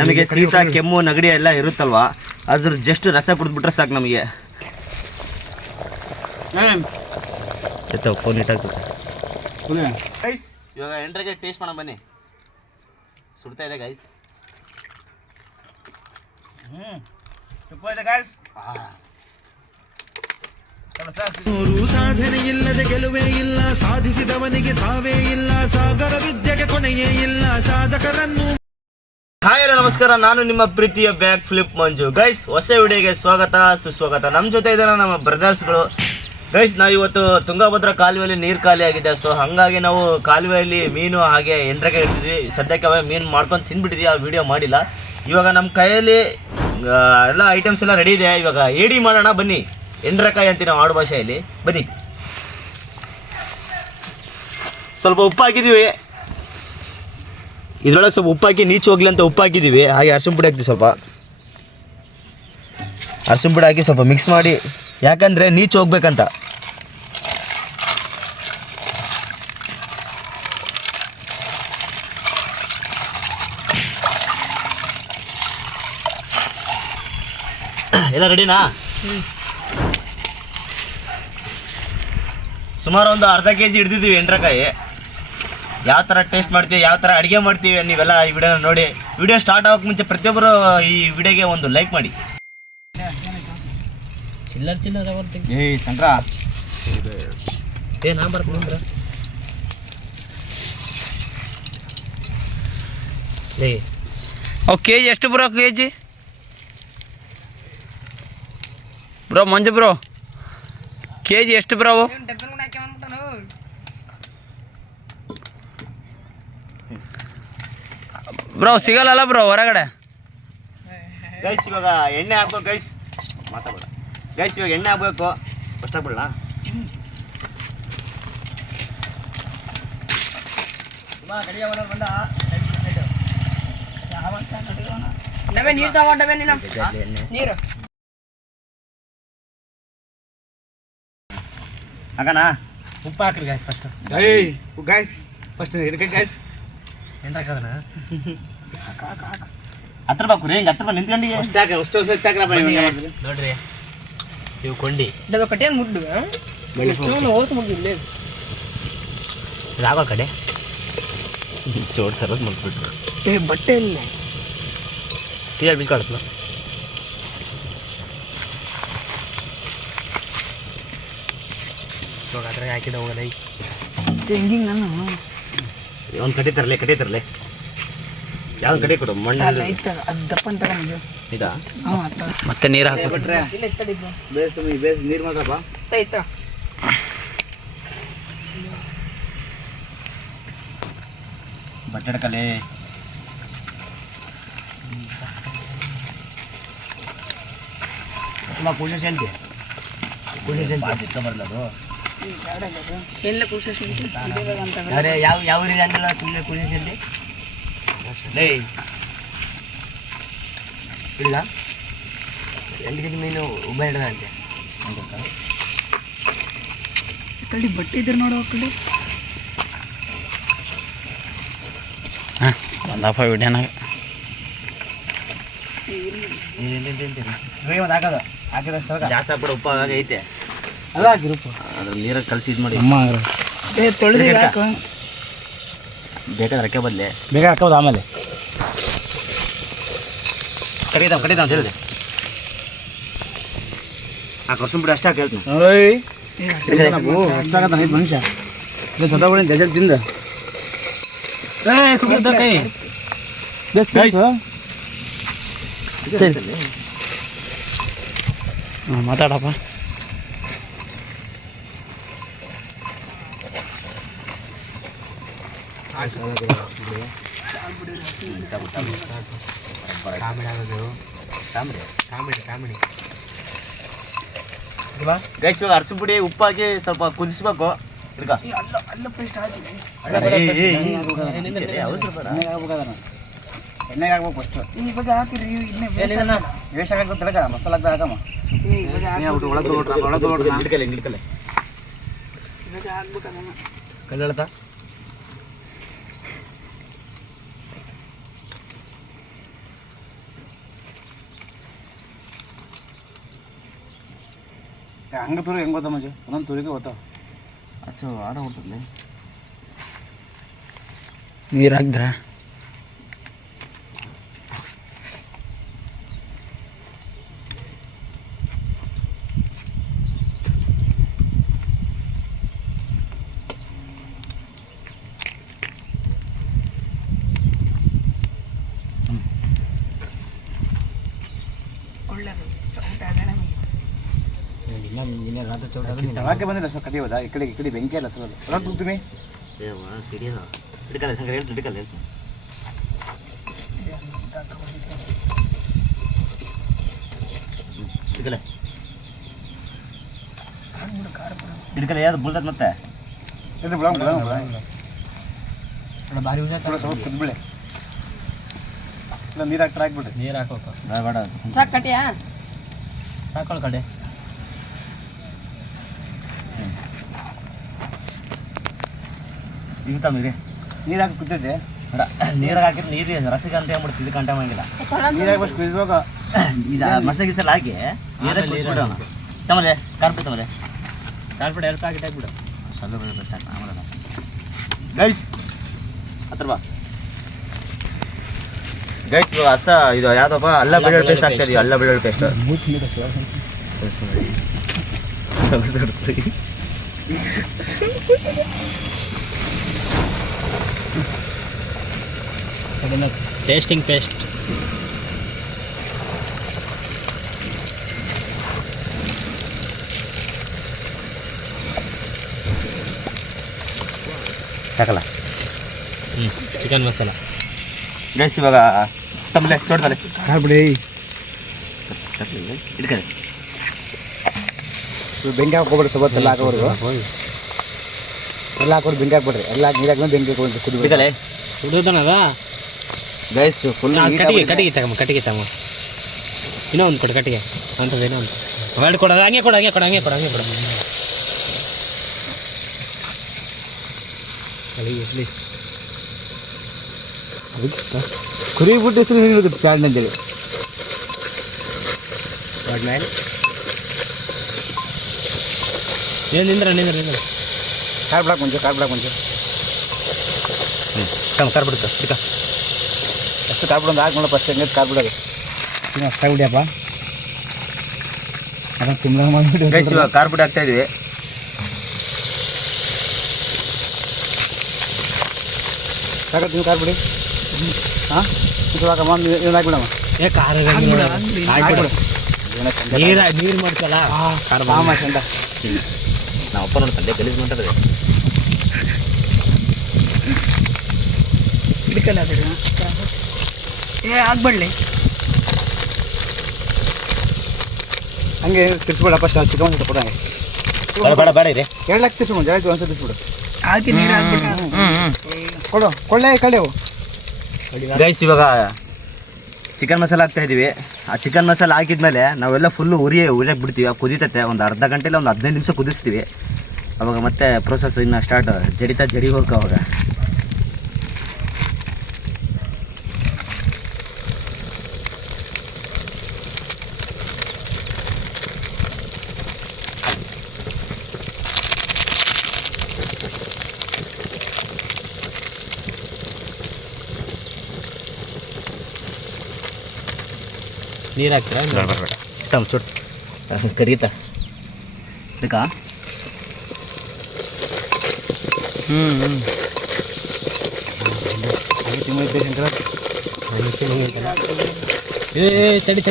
ನಮಗೆ ಶೀತ ಕೆಮ್ಮು ನೆಗಡಿ ಎಲ್ಲ ಇರುತ್ತಲ್ವಾ, ಅದ್ರ ಜಸ್ಟ್ ರಸ ಕುಡಿದ್ಬಿಟ್ರೆ ಸಾಕು ನಮಗೆ. ಫೋನ್ ಇಟ್ಟಾಗ್ತದೆ. ಇವಾಗ ಎಂಡ್ರಿಗೆ ಟೇಸ್ಟ್ ಮಾಡೋಣ ಬನ್ನಿ. ಸುಡ್ತಾ ಇದೆ ಗೈಸ್. ಸಾಧನೆ ಇಲ್ಲದೆ ಗೆಲುವೇ ಇಲ್ಲ, ಸಾಧಿಸಿದವನಿಗೆ ಸಾವೇ ಇಲ್ಲ, ಸಾಗರ ವಿದ್ಯೆಗೆ ಕೊನೆಯೇ ಇಲ್ಲ, ಸಾಧಕರನ್ನು. ಹಾಯ್ ಹಲೋ ನಮಸ್ಕಾರ, ನಾನು ನಿಮ್ಮ ಪ್ರೀತಿಯ ಬ್ಯಾಕ್ ಫ್ಲಿಪ್ ಮಂಜು. ಗೈಸ್ ಹೊಸ ವಿಡಿಯೋಗೆ ಸ್ವಾಗತ ಸುಸ್ವಾಗತ. ನಮ್ಮ ಜೊತೆ ಇದ್ದಾರೆ ನಮ್ಮ ಬ್ರದರ್ಸ್ಗಳು. ಗೈಸ್ ನಾವು ಇವತ್ತು ತುಂಗಭದ್ರಾ ಕಾಲುವೆಯಲ್ಲಿ ನೀರು ಖಾಲಿ ಆಗಿದೆ. ಸೊ ಹಾಗಾಗಿ ನಾವು ಕಾಲುವೆಯಲ್ಲಿ ಮೀನು ಹಾಗೆ ಎಂಡ್ರಕ್ಕೆ ಇರ್ತಿದ್ವಿ. ಸದ್ಯಕ್ಕೆ ಅವೇ ಮೀನು ಮಾಡ್ಕೊಂಡು ತಿಂದ್ಬಿಟ್ಟಿದ್ವಿ, ಆ ವಿಡಿಯೋ ಮಾಡಿಲ್ಲ. ಇವಾಗ ನಮ್ಮ ಕೈಯಲ್ಲಿ ಎಲ್ಲ ಐಟಮ್ಸ್ ಎಲ್ಲ ರೆಡಿ ಇದೆ. ಇವಾಗ ಏಡಿ ಮಾಡೋಣ ಬನ್ನಿ. ಎಂಡ್ರಕಾಯಿ ಅಂತೀವಿ ನಾವು ಆಡು ಭಾಷೆಯಲ್ಲಿ. ಬನ್ನಿ. ಸ್ವಲ್ಪ ಉಪ್ಪು ಹಾಕಿದ್ದೀವಿ, ಇದರೊಳಗೆ ಸ್ವಲ್ಪ ಉಪ್ಪು ಹಾಕಿ ನೀಚು ಹೋಗ್ಲಿ ಅಂತ ಉಪ್ಪು ಹಾಕಿದ್ದೀವಿ. ಹಾಗೆ ಅರಸಿನ ಪುಡಿ ಹಾಕ್ತೀವಿ. ಸ್ವಲ್ಪ ಅರಸಿನ ಪುಡಿ ಹಾಕಿ ಸ್ವಲ್ಪ ಮಿಕ್ಸ್ ಮಾಡಿ, ಯಾಕಂದರೆ ನೀಚು ಹೋಗ್ಬೇಕಂತ. ಎಲ್ಲ ರೆಡಿನಾ? ಸುಮಾರು ಒಂದು ಅರ್ಧ ಕೆಜಿ ಹಿಡ್ದಿದ್ದೀವಿ ಎಂಡ್ರಕಾಯಿ. ಯಾವ ಥರ ಟೇಸ್ಟ್ ಮಾಡ್ತೀವಿ, ಯಾವ ಥರ ಅಡುಗೆ ಮಾಡ್ತೀವಿ ನೀವೆಲ್ಲ ಈ ವಿಡಿಯೋನ ನೋಡಿ. ವಿಡಿಯೋ ಸ್ಟಾರ್ಟ್ ಆಗೋಕ್ಕೆ ಮುಂಚೆ ಪ್ರತಿಯೊಬ್ಬರು ಈ ವಿಡಿಯೋಗೆ ಒಂದು ಲೈಕ್ ಮಾಡಿ. ಸಂಕ್ರ ಏನು ಬರ್ತೀನಿ ಕೆ ಜಿ ಎಷ್ಟು ಬ್ರೋ? ಕೆ ಜಿ ಬ್ರೋ ಮಂಜು ಬ್ರೋ, ಕೆ ಜಿ ಎಷ್ಟು ಬ್ರೋ? ಬ್ರೋ ಸಿಗಲ್ಲ ಬ್ರೋ ಹೊರಗಡೆ. ಗೈಸ್ ಇವಾಗ ಎಣ್ಣೆ ಹಾಕ್ಬೇಕು. ಗೈಸ್ ಮಾತಾಡೋಣ. ಗೈಸ್ ಇವಾಗ ಎಣ್ಣೆ ಹಾಕ್ಬೇಕು. ಫಸ್ಟ್ ಹಾಕ್ಬಿಡೋಣ. ಹಾಕಣ ಉಪ್ಪು ಹಾಕ್ರಿ guys first. Guys first guys ಏನು ಹಾಕೋದಣ್ಣ? ಹತ್ರ ಬಾಕು ರೀ, ಹಿಂಗೆ ಹತ್ರ ಬಂದು ನಿಂತ್ಕೊಂಡಿಗೆ ನೋಡ್ರಿ ಇವು ಕೊಂಡಿ ಯಾವ ಕಡೆ ಚೋಡ್ ತರೋದು ಮುಟ್ಬಿಟ್ರು. ಬಟ್ಟೆ ಇಲ್ಲ ಟೀಯಲ್ಲಿ ಬಿಚ್ಕೊಳತ್ನ. ಇವಾಗ ಅದ್ರಾಗ ಹಾಕಿದ ಹೋಗಲ್ಲ. ಹಿಂಗೆ ನಾನು ಒಂದು ಕಟ್ಟಿ ತರಲೆ ಯಾವ್ದು ಕಟ್ಟಿ ಕೊಡು. ಮಣ್ಣು ಇದಾ ಮತ್ತೆ ನೀರು ಹಾಕಿ ಬೇಸ್ ನೀರು ಮಾತ್ರಪ್ಪ. ಬಟ್ಟೆ ಹಿಡ್ಕಲೆ. ಪೂಜೆ ಶಾಂತಿ ಬರಲದು ಯಾವ ರೀತಿ ಅಂದಿಲ್ಲ. ಪೂಜೆ ಶಾಂತಿ ಲೇ ಇಲ್ಲ 8 ಕೆಜಿ ಮೀನು ಒಬ್ಬ ಹಿಡ್ದಂತೆ ಕಡೆ ಬಟ್ಟೆ ಇದ್ರೆ ನೋಡೋ ಕಡೆ ಒಂದಪ್ಪ ವಿಡಿಯೋನಾಗ ಹಾಕೋದು ಹಾಕಿದ ಜಾಸ್ತಿ ಹಾಕ್ಬಿಡ. ಉಪ್ಪ ಐತೆ ಅಲ್ಲ ಹಾಕಿರು ಅದ್ರ ನೀರಾಗ ಕಲಸಿ ಇದು ಮಾಡಿ ತೊಳೆದು ಬೇಕಾದ್ರೆ ಅಕ್ಕೆ ಬದಲೇ ಬೇಗ ಹಾಕೋದು. ಆಮೇಲೆ ಕಡಿತಾವ ಹೇಳಿದೆ. ಆ ಕರ್ಸು ಬಿಡಿ ಅಷ್ಟೇ ಕೇಳ್ತೀನಿ. ಮನುಷ್ಯ ಸದಾವಳಿ ಗಜಲ್ ತಿಂದ ಮಾತಾಡಪ್ಪ. ಗೈಸ್ ಇವಾಗ ಅರಸು ಪುಡಿ ಉಪ್ಪು ಹಾಕಿ ಸ್ವಲ್ಪ ಕುದಿಸ್ಬೇಕು. ಎಣ್ಣೆಗೆ ಹಾಕ್ಬೇಕು ಫಸ್ಟ್. ಇವಾಗ ಹಾಕಿರಿ ವೇಸ್ಟ್ ಆಗಕ್ಕೆ ಮಸಾಲ ಹಾಕಮ್ಮ. ಹಿಡ್ಕಲೆ ಕಲ್ಲಳ್ತಾ ಹಂಗೆ ತೂರಿ ಹೆಂಗೆ ಗೊತ್ತಾ ಮಂಜು ಒಂದೊಂದು ತೂರಿಗೆ ಗೊತ್ತಾವ ಅಚ್ಚು ಆಡ ಹೊಡ್ತದೆ ನೀರು ಹಾಕ್ದ್ರ ಯಾಕೆ ಬಂದಿಲ್ಲ ಸರ್ ಕದಿಯೋದಾ ಈ ಕಡೆ ಬೆಂಕಿ ಅಲ್ಲ ಸರ್ ಅದು ಹೊರಗೆ ಕೂಗ್ತೀನಿ ಸಿಡಿಯೋದು ಹಿಡ್ಕಲ್ಲ ಸಂಗಡ ಹೇಳ್ತೀನಿ ಹಿಡ್ಕಲ್ಲ ಹೇಳ್ತೀನಿ ಹಿಡ್ಕಲ್ಲ ಹಿಡ್ಕಲ್ಲ ಯಾವ್ದು ಬುಲ್ದತ್ ಮತ್ತೆ ಇದು ಬಿಡ ಸ್ವಲ್ಪ ಕುದ್ಬಿಳೆ ಇಲ್ಲ ನೀರು ಹಾಕ್ಬಿಡ್ರಿ ನೀರು ಹಾಕೋಕ ಬೇಡ ಸಾಕು ಕಟ್ಟಿಯಾ ಸಾಕೊಳ್ಳ ಕಡೆ ಈಗ ತಮ್ಮಿದೆ ನೀರು ಹಾಕಿ ಕುದ್ದಿದ್ದೆ ನೀರಾಗ ಹಾಕಿದ್ರೆ ನೀರು ರಸಕ್ಕೆ ಅಂತ ಹೇಳ್ಬಿಡ್ತು ಇದಕ್ಕೆ ಕಂಟ ಮಾಡಂಗಿಲ್ಲ ನೀರು ಹಾಕಿ ಕುದಿವಾಗ ಇದು ಮಸಾಲೆ ಗಿಸಲ್ ಹಾಕಿ ನೀರಾಗ ಕುದಿಸ್ಬಿಡೋಣ ತಮ್ಮಲೆ ಕಾರ್ಪಿ ತಮ್ಮಲೆ ಕಾಲ್ಬಿಡ 2 ಪ್ಯಾಕೆಟ್ ಹಾಕ್ಬಿಡು ಸ್ವಲ್ಪ ಬೆಸ್ಟ್ ಆಮೇಲೆ ಗೈಸ್ ಹತ್ರ ಬಾ ಗೈಸ್ ಇವಾಗ ಹಸ ಇದು ಯಾವುದಪ್ಪ ಅಲ್ಲ ಬೆಳ್ಳುಳ್ಳಿ ಪೇಸ್ಟ್ ಆಗ್ತಾ ಇದೀವಿ ಅಲ್ಲ ಬೆಳ್ಳುಳ್ಳಿ ಪೇಸ್ಟ್ ಟೇಸ್ಟಿಂಗ್ ಪೇಸ್ಟ್ ಸಾಕಲ್ಲ ಚಿಕನ್ ಮಸಾಲ ಗೈಸ್ ಇವಾಗ ತಮ್ಮಲೆ ಚೋಡ್ತಾರೆ ಹಾಕ್ಬಿಡಿ ಇಟ್ಕೊಳ್ಳಿ ಬೆಂಕಿ ಹಾಕೋಬಿಡ್ರಿ ಸ್ವಲ್ಪ ಎಲ್ಲ ಹಾಕೋವರೆಗೂ ಎಲ್ಲ ಹಾಕೋರು ಬೆಂಕಿ ಹಾಕ್ಬಿಡ್ರಿ ಎಲ್ಲ ಹಾಕಿ ನೀರು ಹಾಕೊಂಡು ಬೆಂಕಿ ಹಾಕೊಂಡು ಕುದಿಬಿಡಿ ಇಟ್ಕೊಳ್ಳಿ ಹುಡುಗನದ ಗೈಸ್ ಫುಲ್ ಕಟ್ಟಿಗೆ ತಮ್ಮ ಇನ್ನೂ ಒಂದು ಕೊಡು ಕಟ್ಟಿಗೆ ಅಂಥದ್ದು ಏನೋ ಒಂದು ಮಾಡಿ ಕೊಡೋದು ಹಂಗೆ ಕೊಡು ಕುರಿ ಬಿಟ್ಟು ಹೆಸರು ನೀರು ಚಾರ್ಡ್ ಅಂತೇಳಿ ಆದ್ಮೇಲೆ ಏನು ನಿಂದ್ರ ಕಾರ್ ಬಿಡಕ್ಕೆ ಮುಂಚೆ ಕಾರ್ ಬಿಡುತ್ತೆ ಚಿಕ್ಕ ಅಷ್ಟು ಕಾರ್ ಬಿಡೋದು ಹಾಕಿ ಫಸ್ಟ್ ಹೆಂಗೆ ಕಾರ್ ಬಿಡೋದು ಅಷ್ಟಾಗಿ ಬಿಡಿಯಪ್ಪ ಅದನ್ನು ತುಂಬ ಮಾಡಿಬಿಟ್ಟು ಗೈಸ್ ಇವಾಗ ಖಾರ ಪುಡಿ ಹಾಕ್ತಾ ಇದೀವಿ ಸಾಕು ನೀವು ಕಾರ್ ಬಿಡಿ ಹಾಂ ಇದು ಹಾಕಮ್ಮ ನೀವು ಹಾಕ್ಬಿಡಮ್ಮ ಏ ಖಾರ ನೀರು ಮಾಡ್ತಲ್ಲ ಖಾರ ಚಂದ ನಾವು ಅಪ್ಪ ನೋಡ್ತಂಡೆ ಗಲೀಜು ಮಾತಾಡಿದೆ ಹಿಡ್ಕಲ್ಲ ಆಗ್ಬಡ್ಲಿ ಹಂಗೆ ತಿರ್ಸ್ಬಿಡಪ್ಪ ಚಿಕನ್ ಒಂದು ಕೊಡಂಗೆ ಬೇಡ ಇದೆ 2 ಲಕ್ಷ ತಿರ್ಸು ಮುಂಜಾನೆ ಒಂದ್ಸತಿ ತಿರ್ಸ್ಬಿಡು ಹಾಕಿ ನೀರು ಹಾಕ್ಬಿಟ್ಟು ಕೊಳ್ಳೆ ಕಳೆವು ಗೈಸ್ ಇವಾಗ ಚಿಕನ್ ಮಸಾಲ ಹಾಕ್ತಾ ಇದೀವಿ ಆ ಚಿಕನ್ ಮಸಾಲ ಹಾಕಿದ್ಮೇಲೆ ನಾವೆಲ್ಲ ಫುಲ್ಲು ಉರಿಯಕ್ಕೆ ಬಿಡ್ತೀವಿ ಆ ಕುದೀತೈತೆ ಒಂದು ಅರ್ಧ ಗಂಟೆಲ್ಲ ಒಂದು 15 ನಿಮಿಷ ಕುದಿಸ್ತೀವಿ ಅವಾಗ ಮತ್ತೆ ಪ್ರೋಸೆಸ್ ಇನ್ನು ಸ್ಟಾರ್ಟ್ ಜಡಿ ಹೋಗಕ್ಕೆ ಅವಾಗ ನೀರು ಹಾಕ್ತೀರಾ ಟಮ್ ಸುಟ್ ಕರೀತಾ ಬೇಕಾ ತಡಿ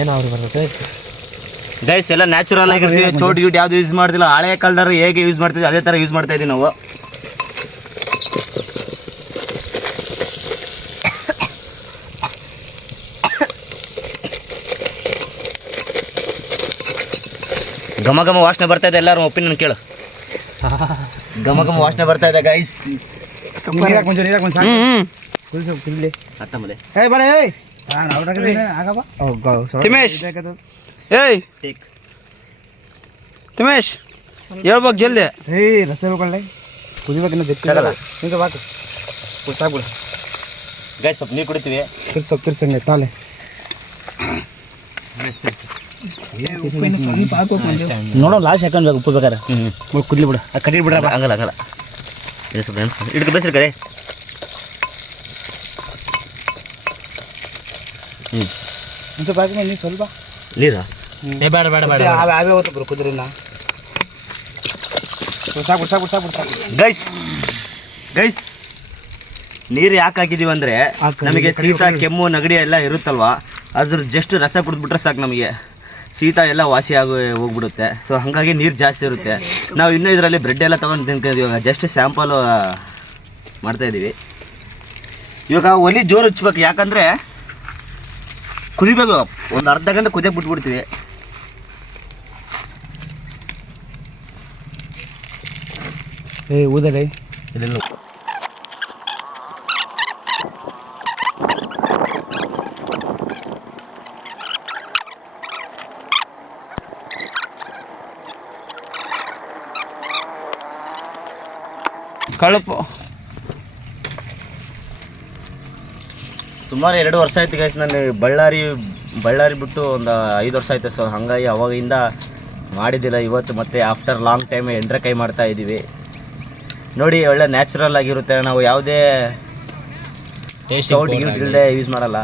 ಏನೋ ಅವ್ರಿಗೆ ಬರ್ತದೆ ಗೈಸ್ ಎಲ್ಲ ನ್ಯಾಚುರಲ್ ಆಗಿರ್ತೀವಿ ಚೋಟ್ ಗಿಟ್ ಯಾವ್ದು ಯೂಸ್ ಮಾಡ್ತಿಲ್ಲ ಹಳೆ ಕಾಲದವ್ರು ಹೇಗೆ ಯೂಸ್ ಮಾಡ್ತಿದ್ವಿ ಅದೇ ಥರ ಯೂಸ್ ಮಾಡ್ತಾ ಇದೀವಿ ನಾವು ಘಮ ಘಮ ವಾಸನೆ ಬರ್ತಾ ಇದೆ ಎಲ್ಲರೂ ಒಪಿನಿಯನ್ ಕೇಳು ಘಮ ಘಮ ವಾಸನೆ ಬರ್ತಾ ಇದೆ ಗೈಸ್ ನೀರಾಕ್ ಮುಂಚೆ ಕುದಿಲಿ ಅತ್ತಮ್ಮಲೆ ಬೇಡ ಆಗಪ್ಪ ತಿಮೇಶ್ ಏಯ್ ತಿಮೇಶ್ ಹೇಳ್ಬೇಕು ಜಲ್ದಿ ರಸ ಹೇಳ್ಕೊಳ್ಳೆ ಕುದಿಬೇಕಿನ್ನ ಆಗಲ್ಲ. ಹಿಂಗೆ ಬಾಕು ಸಾಕ್ಬಿಡು ಗೈಸ್ ಸ್ವಲ್ಪ ನೀರು ಕುಡಿತೀವಿ ತಿರ್ಸಂಗೆ ತಾಲೆ ಉಪ್ಪಿನ ಸ್ವಲ್ಪ ಹಾಕ್ಬೇಕು ಮಂಜು. ನೋಡೋ ಲಾಸ್ಟ್ ಹಾಕೊಂಡ್ಬೇಕು ಉಪ್ಪು ಬೇಕಾರೆ ಕುದ್ಲಿ ಬಿಡು ಕಟ್ಟಿ ಬಿಡ ಹಂಗಲ್ಲ ಹಂಗಲ್ಲ ಎಷ್ಟು ಫ್ರೆಂಡ್ಸ್ ಇಡ್ಕ ಬೇಸ್ರಿ ಕಡೆ ಒಂದು ಸ್ವಲ್ಪ ಹಾಕಿ ನೀನು ಸ್ವಲ್ಪ ನೀರಾ ಏ ಬೇಡ ಬೇಡ ಬೇಡ ಅವೇ ಹೋಗ್ತು ಬರು ಕುದ್ರಿನ ಸಾಕು ಸಾಕು ಸಾಕು ಸಾಕು ಗೈಸ್ ಗೈಸ್ ನೀರು ಯಾಕೆ ಹಾಕಿದೀವಿ ಅಂದರೆ ನಮಗೆ ಶೀತ ಕೆಮ್ಮು ನೆಗಡಿ ಎಲ್ಲ ಇರುತ್ತಲ್ವ ಅದ್ರ ಜಸ್ಟ್ ರಸ ಕುಡಿದ್ಬಿಟ್ರೆ ಸಾಕು ನಮಗೆ ಶೀತ ಎಲ್ಲ ವಾಸಿ ಆಗಿ ಹೋಗ್ಬಿಡುತ್ತೆ ಸೊ ಹಾಗಾಗಿ ನೀರು ಜಾಸ್ತಿ ಇರುತ್ತೆ ನಾವು ಇನ್ನೂ ಇದರಲ್ಲಿ ಬ್ರೆಡ್ ಎಲ್ಲ ತೊಗೊಂಡು ತಿಂತಿದ್ದೀವಿ ಇವಾಗ ಜಸ್ಟ್ ಸ್ಯಾಂಪಲು ಮಾಡ್ತಾಯಿದ್ದೀವಿ ಇವಾಗ ಒಲಿ ಜೋರು ಹಚ್ಬೇಕು ಯಾಕಂದರೆ ಕುದಿಬೇಕು ಒಂದು ಅರ್ಧ ಗಂಟೆ ಕುದಿಯಕ್ಕೆ ಬಿಟ್ಬಿಡ್ತೀವಿ ಏ ಊದಲೇ ಇದೆಲ್ಲ ಕಳಪು ಸುಮಾರು 2 ವರ್ಷ ಆಯ್ತು ಗೈಸ್ ನಾನು ಬಳ್ಳಾರಿ ಬಿಟ್ಟು ಒಂದು 5 ವರ್ಷ ಆಯ್ತು ಸೊ ಹಾಗಾಗಿ ಅವಾಗಿಂದ ಮಾಡಿದ್ದಿಲ್ಲ ಇವತ್ತು ಮತ್ತೆ ಆಫ್ಟರ್ ಲಾಂಗ್ ಟೈಮ್ ಎಂಡ್ರೆಕಾಯಿ ಮಾಡ್ತಾ ಇದ್ದೀವಿ ನೋಡಿ ಒಳ್ಳೆ ನ್ಯಾಚುರಲ್ ಆಗಿರುತ್ತೆ ನಾವು ಯಾವುದೇ ಚೌಟ್ ಗಿಟ್ ಇಲ್ಲದೆ ಯೂಸ್ ಮಾಡಲ್ಲ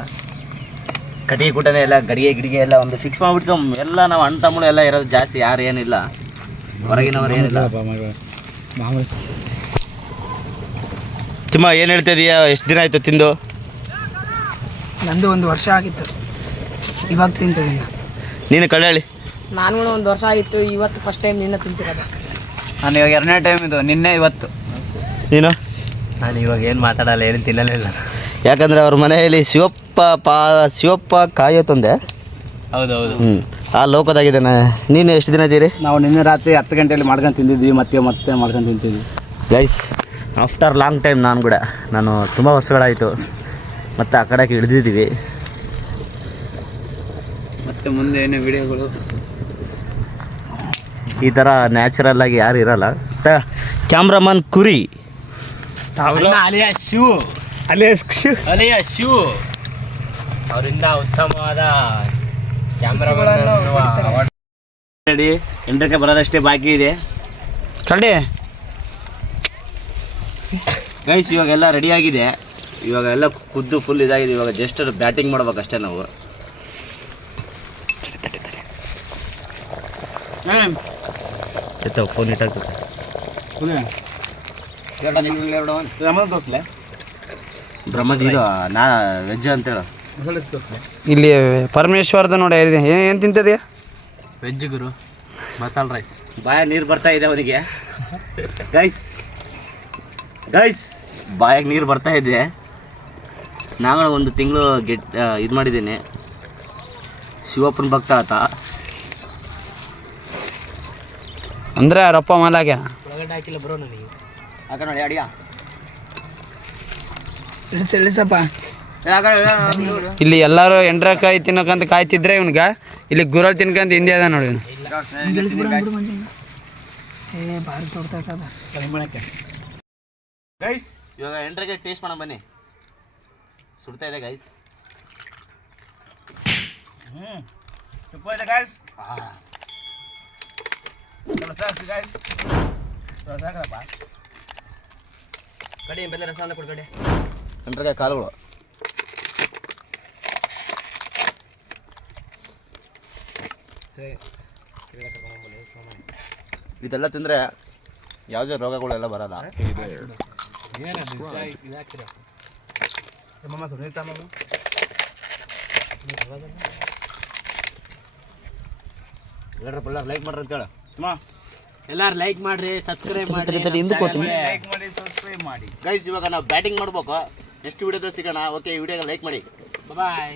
ಕಟ್ಟಿಗೆ ಕೂಟನೇ ಎಲ್ಲ ಗಡಿಗೆ ಎಲ್ಲ ಒಂದು ಫಿಕ್ಸ್ ಮಾಡಿಬಿಟ್ಟು ಎಲ್ಲ ನಾವು ಅಣ್ಣ ತಮ್ಮಳು ಎಲ್ಲ ಇರೋದು ಜಾಸ್ತಿ ಯಾರು ಏನಿಲ್ಲ ಹೊರಗಿನವರು ಏನಿಲ್ಲ ಮಾಮೂಲಿ ತುಂಬ ಏನು ಹೇಳ್ತಾ ಇದೀಯಾ ಎಷ್ಟು ದಿನ ಆಯಿತು ತಿಂದು ನಂದು 1 ವರ್ಷ ಆಗಿತ್ತು ಇವಾಗ ತಿಂತಿದ್ದೀನಿ. ನೀನು ಕಳ್ಳಿ ನಾನು 1 ವರ್ಷ ಆಗಿತ್ತು ಇವತ್ತು ಫಸ್ಟ್ ಟೈಮ್ ನಿನ್ನ ತಿಂತಿರೋದು. ನಾನು ಇವಾಗ 2ನೇ ಟೈಮ್ ಇದು ನಿನ್ನೆ ಇವತ್ತು ನೀನು ನಾನು ಇವಾಗ ಏನು ಮಾತಾಡಲ್ಲ ಏನು ತಿನ್ನಲಿಲ್ಲ. ಯಾಕಂದರೆ ಅವ್ರ ಮನೆಯಲ್ಲಿ ಶಿವಪ್ಪ ಕಾಯೋ ತಂದೆ ಹೌದೌದು. ಆ ಲೋಕದಾಗಿದ್ದಾನೆ. ನೀನು ಎಷ್ಟು ದಿನ ಇದ್ದೀರಿ? ನಾವು ನಿನ್ನೆ ರಾತ್ರಿ 10 ಗಂಟೆಯಲ್ಲಿ ಮಾಡ್ಕೊಂಡು ತಿಂದಿದ್ವಿ ಮತ್ತೆ ಮಾಡ್ಕೊಂಡು ತಿಂತಿದ್ವಿ ಗೈಸ್. ಆಫ್ಟರ್ ಲಾಂಗ್ ಟೈಮ್ ನಾನು ತುಂಬ ವರ್ಷಗಳಾಯಿತು ಮತ್ತು ಆ ಕಡೆಗೆ ಹಿಡಿದಿದ್ದೀವಿ. ಮತ್ತೆ ಮುಂದೆ ಏನೋ ವಿಡಿಯೋಗಳು ಈ ಥರ ನ್ಯಾಚುರಲ್ ಆಗಿ ಯಾರು ಇರಲ್ಲ. ಕ್ಯಾಮ್ರಾಮನ್ ಕುರಿ ಅಲಿಯಾ ಶಿವು ಅವರಿಂದ ಉತ್ತಮವಾದ ಕ್ಯಾಮ್ರಾಮನ್ ರೆಡಿ. ಎಂಟಕ್ಕೆ ಬರೋದಷ್ಟೇ ಬಾಕಿ ಇದೆ. ಕಳ್ಳಿ ಗೈಸ್ ಇವಾಗೆಲ್ಲ ರೆಡಿಯಾಗಿದೆ. ಇವಾಗೆಲ್ಲ ಕುದ್ದು ಫುಲ್ ಇದಾಗಿದೆ. ಇವಾಗ ಜಸ್ಟ್ ಬ್ಯಾಟಿಂಗ್ ಮಾಡ್ಬೇಕಷ್ಟೇ ನಾವು. ಫೋನ್ ಇಟ್ಟಾಗ್ತದೆ ಬ್ರಹ್ಮಜಿ ಇದು ನಾ ವೆಜ್ ಅಂತೇಳ. ಇಲ್ಲಿ ಪರಮೇಶ್ವರದ ನೋಡಿ ಏನು ತಿಂತದೆ ವೆಜ್ ಗುರು ಮಸಾಲ ರೈಸ್. ಬಾಯ ನೀರು ಬರ್ತಾ ಇದೆ ಅವನಿಗೆ. ಗೈಸ್ ಬಾಯಾಗ ನೀರು ಬರ್ತಾ ಇದೆ. ನಾನು 1 ತಿಂಗಳು ಇದು ಮಾಡಿದ್ದೀನಿ. ಶಿವಪ್ಪನ ಭಕ್ತ ಆತ. ಅಂದರೆ ಅವರಪ್ಪ ಮಾಲಾಗೆ ಒಳಗಡೆ ಹಾಕಿಲ್ಲ ಬ್ರೋ ನನಗೆ. ನೋಡಿ ಅಡಿಯ ಇಳಿಸಪ್ಪ. ಇಲ್ಲಿ ಎಲ್ಲರೂ ಎಂಡ್ರಕಾಯಿ ತಿನ್ನೋಕಂತ ಕಾಯ್ತಿದ್ರೆ ಇವ್ನಿಗೆ ಇಲ್ಲಿ ಗುರಲ್ ತಿನ್ಕಂತ ಹಿಂದೆ ಅದ ನೋಡಿ ಇವನು. ಭಾರಿ ತೋರ್ತಾ ಗೈಸ್ ಇವಾಗ ಎಂಟ್ರಿಗೆ ಟೇಸ್ಟ್ ಮಾಡೋಣ ಬನ್ನಿ. ಸುಡ್ತಾ ಇದೆ ಗೈಸ್. ಕಡೆ ಬೆಲ್ಲ ರಸ ಕೊಡು ಕಡೆ. ಎಂಟ್ರಿಗೆ ಕಾಳುಗಳು ಇದೆಲ್ಲ ತಿಂದರೆ ಯಾವುದೇ ರೋಗಗಳೆಲ್ಲ ಬರಲ್ಲ. ಎಲ್ಲರೂ ಲೈಕ್ ಮಾಡ್ರಿ ಅಂತೇಳ. ಎಲ್ಲಾರು ಲೈಕ್ ಮಾಡ್ರಿ, ಸಬ್ಸ್ಕ್ರೈಬ್ ಮಾಡಿ. ಗೈಸ್ ಇವಾಗ ನಾವು ಬ್ಯಾಟಿಂಗ್ ಮಾಡ್ಬೇಕು. ನೆಕ್ಸ್ಟ್ ವಿಡಿಯೋದಲ್ಲಿ ಸಿಗೋಣ. ಓಕೆ, ಈ ವಿಡಿಯೋಗೆ ಲೈಕ್ ಮಾಡಿ. ಬಾಯ್.